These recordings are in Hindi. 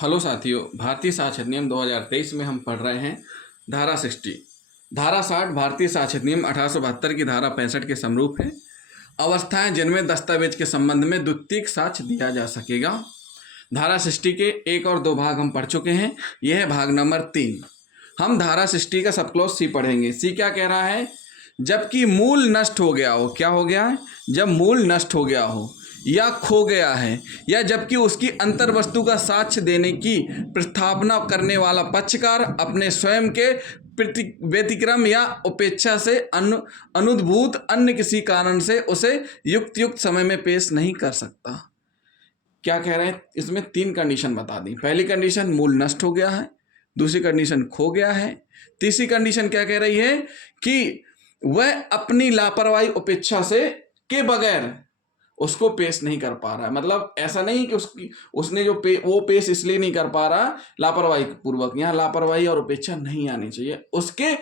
हेलो साथियों, भारतीय साक्षर नियम 2023 में हम पढ़ रहे हैं धारा 60। धारा 60 भारतीय साक्षर नियम 1872 की धारा 65 के समरूप है। अवस्थाएं जिनमें दस्तावेज के संबंध में द्वितीयक साक्ष्य दिया जा सकेगा। धारा 60 के 1 और 2 भाग हम पढ़ चुके हैं। यह है भाग नंबर 3। हम धारा 60 का सब क्लॉज सी पढ़ेंगे। सी क्या कह रहा है? जबकि मूल नष्ट हो गया हो। क्या हो गया है? जब मूल नष्ट हो गया हो या खो गया है, या जबकि उसकी अंतर वस्तु का साक्ष्य देने की प्रस्तावना करने वाला पक्षकार अपने स्वयं के व्यतिक्रम या उपेक्षा से अनुद्भूत अन्य किसी कारण से उसे युक्त समय में पेश नहीं कर सकता। क्या कह रहे हैं? इसमें 3 कंडीशन बता दी। पहली कंडीशन मूल नष्ट हो गया है, दूसरी कंडीशन खो गया है, तीसरी कंडीशन क्या कह रही है कि वह अपनी लापरवाही उपेक्षा से के बगैर उसको पेश नहीं कर पा रहा है। मतलब ऐसा नहीं कि उसने जो वो पेश इसलिए नहीं कर पा रहा लापरवाही पूर्वक। यहाँ लापरवाही और उपेक्षा नहीं आनी चाहिए, उसके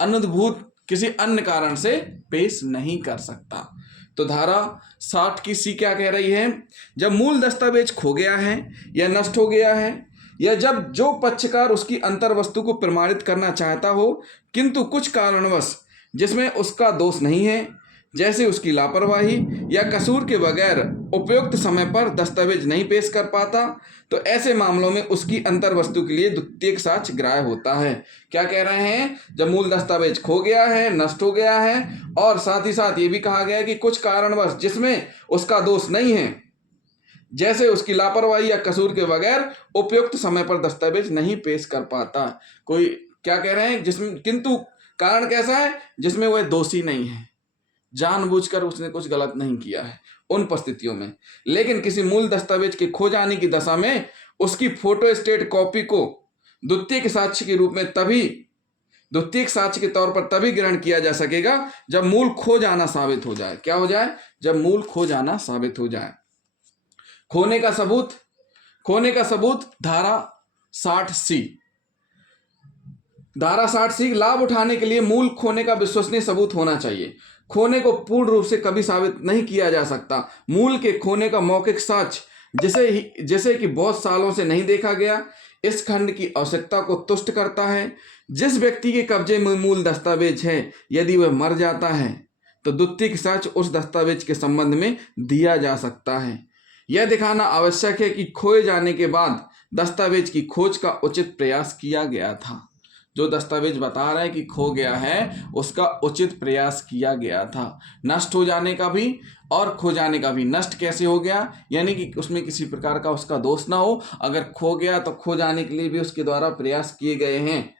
अनुद्भूत किसी अन्य कारण से पेश नहीं कर सकता। तो धारा 60 की सी क्या कह रही है? जब मूल दस्तावेज खो गया है या नष्ट हो गया है, या जब जो पक्षकार उसकी अंतर वस्तु को प्रमाणित करना चाहता हो किंतु कुछ कारणवश जिसमें उसका दोष नहीं है, जैसे उसकी लापरवाही या कसूर के बगैर उपयुक्त समय पर दस्तावेज नहीं पेश कर पाता, तो ऐसे मामलों में उसकी अंतर वस्तु के लिए द्वितीयक साक्ष्य ग्राह्य होता है। क्या कह रहे हैं? जब मूल दस्तावेज खो गया है, नष्ट हो गया है, और साथ ही साथ ये भी कहा गया है कि कुछ कारणवश जिसमें उसका दोष नहीं है, जैसे उसकी लापरवाही या कसूर के बगैर उपयुक्त समय पर दस्तावेज नहीं पेश कर पाता। कोई क्या कह रहे हैं? जिसमें किंतु कारण कैसा है? जिसमें वह दोषी नहीं है, जानबूझकर उसने कुछ गलत नहीं किया है उन परिस्थितियों में। लेकिन किसी मूल दस्तावेज के खो जाने की दशा में उसकी फोटोस्टेट कॉपी को द्वितीयक साक्ष्य के रूप में द्वितीयक साक्ष्य के तौर पर तभी ग्रहण किया जा सकेगा जब मूल खो जाना साबित हो जाए। क्या हो जाए? जब मूल खो जाना साबित हो जाए। खोने का सबूत धारा 60C। धारा 60C, लाभ उठाने के लिए मूल खोने का विश्वसनीय सबूत होना चाहिए। खोने को पूर्ण रूप से कभी साबित नहीं किया जा सकता। मूल के खोने का मौखिक साक्ष्य जैसे कि बहुत सालों से नहीं देखा गया, इस खंड की आवश्यकता को तुष्ट करता है। जिस व्यक्ति के कब्जे में मूल दस्तावेज है, यदि वह मर जाता है तो द्वितीयक साक्ष्य उस दस्तावेज के संबंध में दिया जा सकता है। यह दिखाना आवश्यक है कि खोए जाने के बाद दस्तावेज की खोज का उचित प्रयास किया गया था। जो दस्तावेज बता रहा है कि खो गया है, उसका उचित प्रयास किया गया था। नष्ट हो जाने का भी और खो जाने का भी। नष्ट कैसे हो गया? यानी कि उसमें किसी प्रकार का उसका दोष ना हो। अगर खो गया तो खो जाने के लिए भी उसके द्वारा प्रयास किए गए हैं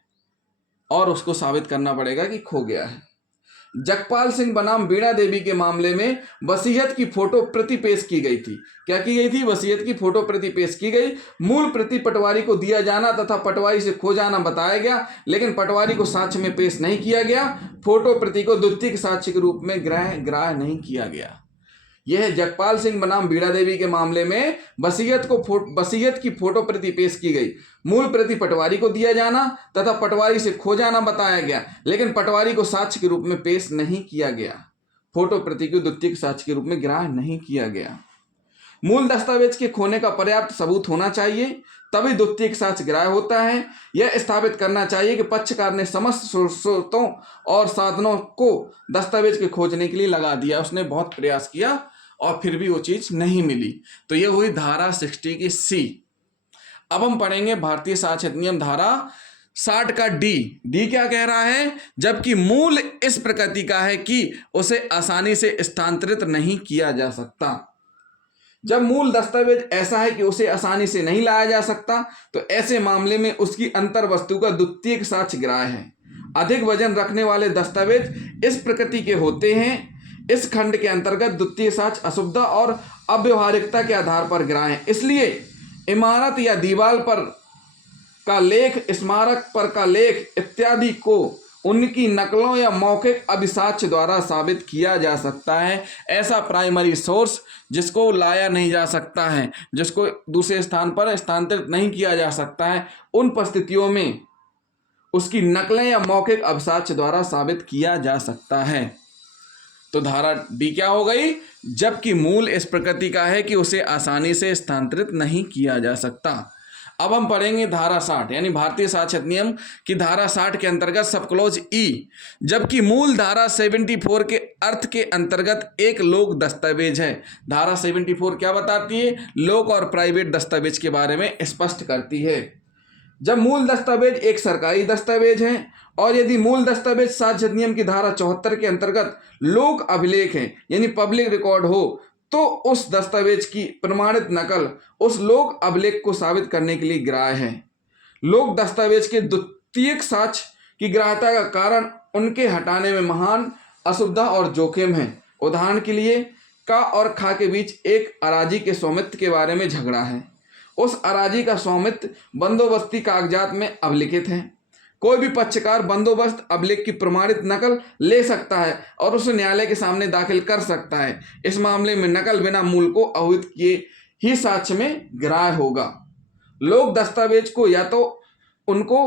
और उसको साबित करना पड़ेगा कि खो गया है। जगपाल सिंह बनाम बीणा देवी के मामले में वसीयत की फोटो प्रति पेश की गई थी। क्या की गई थी? वसीयत की फोटो प्रति पेश की गई। मूल प्रति पटवारी को दिया जाना तथा पटवारी से खो जाना बताया गया, लेकिन पटवारी को साक्ष्य में पेश नहीं किया गया। फोटो प्रति को द्वितीयक साक्ष्य के रूप में ग्राह्य नहीं किया गया। यह जगपाल सिंह बनाम बीणा देवी के मामले में वसीयत की फोटो प्रति पेश की गई। मूल प्रति पटवारी को दिया जाना तथा पटवारी से खो जाना बताया गया, लेकिन पटवारी को साक्ष्य के रूप में पेश नहीं किया गया। फोटो प्रति को द्वितीयक साक्ष्य के रूप में ग्राह्य नहीं किया गया। मूल दस्तावेज के खोने का पर्याप्त सबूत होना चाहिए, तभी द्वितीयक साक्ष्य ग्राह्य होता है। यह स्थापित करना चाहिए कि पक्षकार ने समस्त स्रोतों और साधनों को दस्तावेज के खोजने के लिए लगा दिया। उसने बहुत प्रयास किया और फिर भी वो चीज नहीं मिली। तो ये हुई धारा 60 की सी। अब हम पढ़ेंगे भारतीय साक्ष्य नियम धारा 60 का डी क्या कह रहा है? जबकि मूल इस प्रकृति का है कि उसे आसानी से स्थानांतरित नहीं किया जा सकता। जब मूल दस्तावेज ऐसा है कि उसे आसानी से नहीं लाया जा सकता, तो ऐसे मामले में उसकी अंतर वस्तु का द्वितीयक साक्ष्य ग्राह्य है। अधिक वजन रखने वाले दस्तावेज इस प्रकृति के होते हैं। इस खंड के अंतर्गत द्वितीयक साक्ष्य अशुद्धता और अव्यवहारिकता के आधार पर ग्राह्य है। इसलिए इमारत या दीवार पर का लेख, स्मारक पर का लेख इत्यादि को उनकी नकलों या मौखिक अभिसाक्ष्य द्वारा साबित किया जा सकता है। ऐसा प्राइमरी सोर्स जिसको लाया नहीं जा सकता है, जिसको दूसरे स्थान पर स्थानांतरित नहीं किया जा सकता है, उन परिस्थितियों में उसकी नकलें या मौखिक अभिसाक्ष्य द्वारा साबित किया जा सकता है। तो धारा डी क्या हो गई? जबकि मूल इस प्रकृति का है कि उसे आसानी से स्थानांतरित नहीं किया जा सकता। अब हम पढ़ेंगे धारा 60 यानी भारतीय साक्ष्य अधिनियम की धारा 60 के अंतर्गत सब क्लॉज ई, जबकि मूल धारा 74 के अर्थ के अंतर्गत एक लोक दस्तावेज है। धारा 74 क्या बताती है? लोक और प्राइवेट दस्तावेज के बारे में स्पष्ट करती है। जब मूल दस्तावेज एक सरकारी दस्तावेज है और यदि मूल दस्तावेज साक्ष्य अधिनियम की धारा 74 के अंतर्गत लोक अभिलेख है यानी पब्लिक रिकॉर्ड हो, तो उस दस्तावेज की प्रमाणित नकल उस लोक अभिलेख को साबित करने के लिए ग्राह्य है। लोक दस्तावेज के द्वितीयक साक्ष्य की ग्राह्यता का कारण उनके हटाने में महान असुविधा और जोखिम है। उदाहरण के लिए का और खा के बीच एक अराजी के स्वामित्व के बारे में झगड़ा है। उस अराजी का स्वामित्व बंदोबस्ती कागजात में अभिलिखित है। कोई भी पक्षकार बंदोबस्त अभिलेख की प्रमाणित नकल ले सकता है और उसे न्यायालय के सामने दाखिल कर सकता है। इस मामले में नकल बिना मूल को अवहित किए ही साक्ष्य में ग्राह्य होगा। लोक दस्तावेज को या तो उनको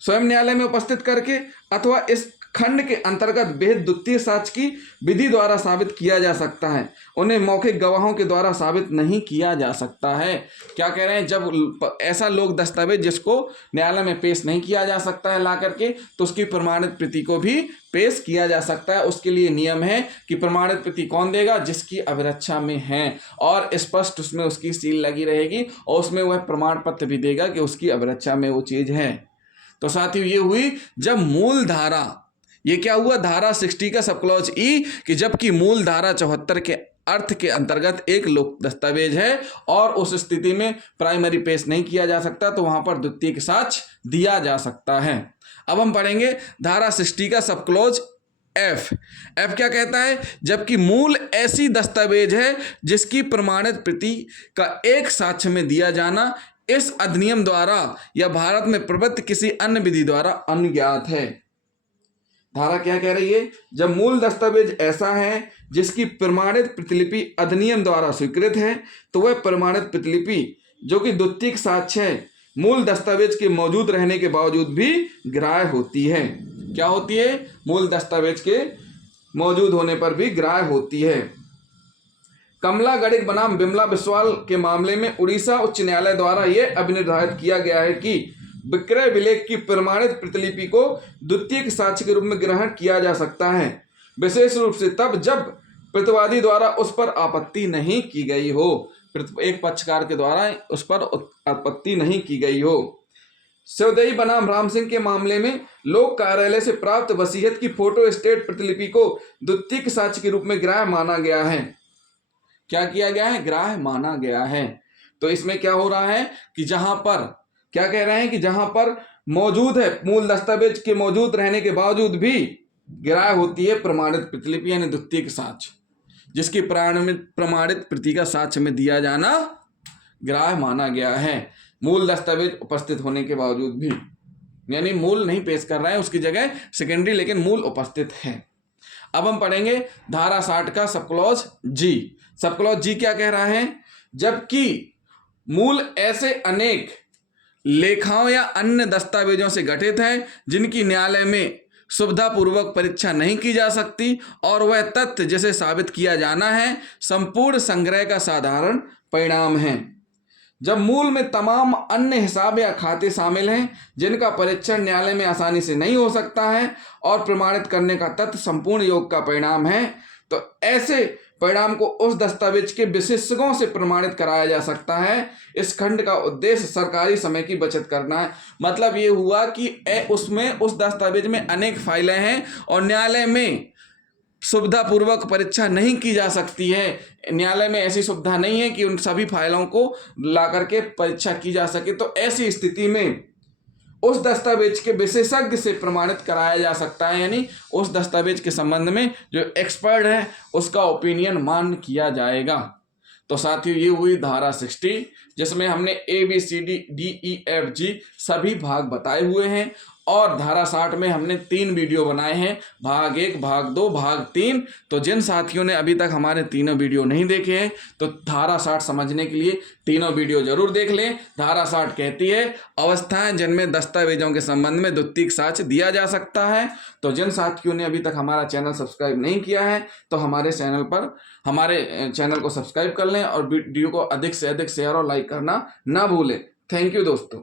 स्वयं न्यायालय में उपस्थित करके अथवा इस खंड के अंतर्गत बेहद द्वितीय साक्ष्य की विधि द्वारा साबित किया जा सकता है। उन्हें मौखिक गवाहों के द्वारा साबित नहीं किया जा सकता है। क्या कह रहे हैं? जब ऐसा लोक दस्तावेज जिसको न्यायालय में पेश नहीं किया जा सकता है ला करके, तो उसकी प्रमाणित प्रति को भी पेश किया जा सकता है। उसके लिए नियम है कि प्रमाणित प्रति कौन देगा? जिसकी अभिरक्षा में है और स्पष्ट उसमें उसकी सील लगी रहेगी और उसमें वह प्रमाण पत्र भी देगा कि उसकी अभिरक्षा में वो चीज है। तो साथियों, ये हुई जब मूल धारा, ये क्या हुआ? धारा 60 का सब क्लॉज ई कि जबकि मूल धारा 74 के अर्थ के अंतर्गत एक लोक दस्तावेज है और उस स्थिति में प्राइमरी पेश नहीं किया जा सकता, तो वहां पर द्वितीयक साक्ष्य दिया जा सकता है। अब हम पढ़ेंगे धारा 60 का सब क्लॉज एफ। एफ क्या कहता है? जबकि मूल ऐसी दस्तावेज है जिसकी प्रमाणित प्रति का एक साक्ष्य में दिया जाना इस अधिनियम द्वारा या भारत में प्रबद्ध किसी अन्य विधि द्वारा अनज्ञात है। धारा क्या कह रही है? जब मूल दस्तावेज ऐसा है जिसकी प्रमाणित प्रतिलिपि अधिनियम द्वारा स्वीकृत है, तो वह प्रमाणित प्रतिलिपि जो कि द्वितीयक साक्ष्य है मूल दस्तावेज के मौजूद रहने के बावजूद भी ग्राह्य होती है। क्या होती है? मूल दस्तावेज के मौजूद होने पर भी ग्राह्य होती है। कमला गणिक बनाम बिमला बिस्वाल के मामले में उड़ीसा उच्च न्यायालय द्वारा यह अभिनिर्धारित किया गया है कि विक्रय विलेख की प्रमाणित प्रतिलिपि को द्वितीयक साक्ष्य के रूप में ग्रहण किया जा सकता है, विशेष रूप से तब जब प्रतिवादी द्वारा उस पर आपत्ति नहीं की गई हो। एक पक्षकार के द्वारा उस पर आपत्ति नहीं की गई हो। शिवदई बनाम राम सिंह के मामले में लोक कार्यालय से प्राप्त वसीयत की फोटो स्टेट प्रतिलिपि को द्वितीयक साक्ष्य के रूप में ग्राह्य माना गया है। क्या किया गया है? ग्राह्य माना गया है। तो इसमें क्या हो रहा है कि जहां पर क्या कह रहे हैं कि जहां पर मौजूद है मूल दस्तावेज के मौजूद रहने के बावजूद भी ग्राह्य होती है प्रमाणित प्रतिलिपि यानी द्वितीयक साक्ष्य, जिसकी प्रमाणित प्रति का साक्ष्य में दिया जाना ग्राह्य माना गया है मूल दस्तावेज उपस्थित होने के बावजूद भी। यानी मूल नहीं पेश कर रहा है, उसकी जगह सेकेंडरी लेकिन मूल उपस्थित है। अब हम पढ़ेंगे धारा 60 का सब क्लॉज जी। सब क्लॉज जी क्या कह रहा है? जबकि मूल ऐसे अनेक लेखाओं या अन्य दस्तावेजों से गठित है जिनकी न्यायालय में सुविधापूर्वक परीक्षा नहीं की जा सकती और वह तथ्य जिसे साबित किया जाना है संपूर्ण संग्रह का साधारण परिणाम है। जब मूल में तमाम अन्य हिसाब या खाते शामिल हैं जिनका परीक्षण न्यायालय में आसानी से नहीं हो सकता है और प्रमाणित करने का तथ्य संपूर्ण योग का परिणाम है, तो ऐसे परिणाम को उस दस्तावेज के विशेषज्ञों से प्रमाणित कराया जा सकता है। इस खंड का उद्देश्य सरकारी समय की बचत करना है। मतलब ये हुआ कि उसमें उस दस्तावेज में अनेक फाइलें हैं और न्यायालय में सुविधापूर्वक परीक्षा नहीं की जा सकती है। न्यायालय में ऐसी सुविधा नहीं है कि उन सभी फाइलों को ला करके परीक्षा की जा सके। तो ऐसी स्थिति में उस दस्तावेज के विशेषज्ञ से प्रमाणित कराया जा सकता है, यानी उस दस्तावेज के संबंध में जो एक्सपर्ट है उसका ओपिनियन मान किया जाएगा। तो साथियों, ये हुई धारा 60 जिसमें हमने ABCD, DE, F, G सभी भाग बताए हुए हैं और धारा 60 में हमने 3 वीडियो बनाए हैं, भाग 1, भाग 2, भाग 3। तो जिन साथियों ने अभी तक हमारे तीनों वीडियो नहीं देखे हैं तो धारा 60 समझने के लिए तीनों वीडियो जरूर देख लें। धारा 60 कहती है अवस्थाएं जिनमें दस्तावेजों के संबंध में द्वितीयक साक्ष्य दिया जा सकता है। तो जिन साथियों ने अभी तक हमारा चैनल सब्सक्राइब नहीं किया है तो हमारे चैनल को सब्सक्राइब कर लें और वीडियो को अधिक से अधिक शेयर और लाइक करना ना भूलें थैंक यू दोस्तों।